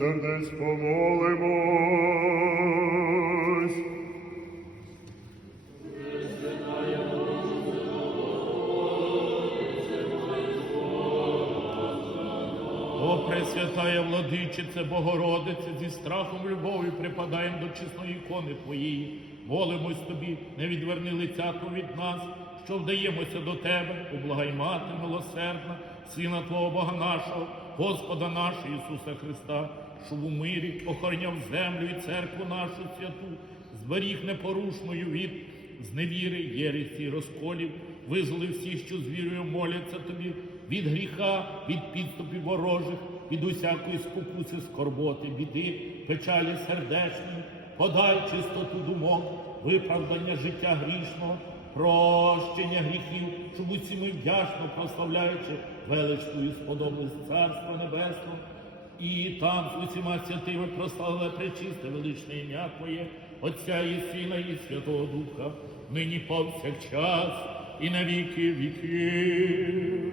Сердець помолимось. О, Пресвятая владичице, Богородице, зі страхом любові припадаємо до чесної ікони Твоєї. Молимось Тобі, не відверни лиця Твого від нас, що вдаємося до Тебе, ублагай мати милосердна, Сина Твого Бога нашого, Господа нашого Ісуса Христа, щоб у мирі охороняв землю і церкву нашу святу, зберіг непорушною від зневіри, єресі, розколів, визволи всіх, що з вірою моляться тобі, від гріха, від підступів ворожих, від усякої спокуси, скорботи, біди, печалі сердечної, подай чистоту думок, виправдання життя грішного, прощення гріхів, щоб усі ми вдячно прославляючи велич Твою сподобались Царства Небесного, і там з усіма святими прославила пречисте величне ім'я Твоє, Отця і Сина, і Святого Духа, нині повсякчас і на віки віків.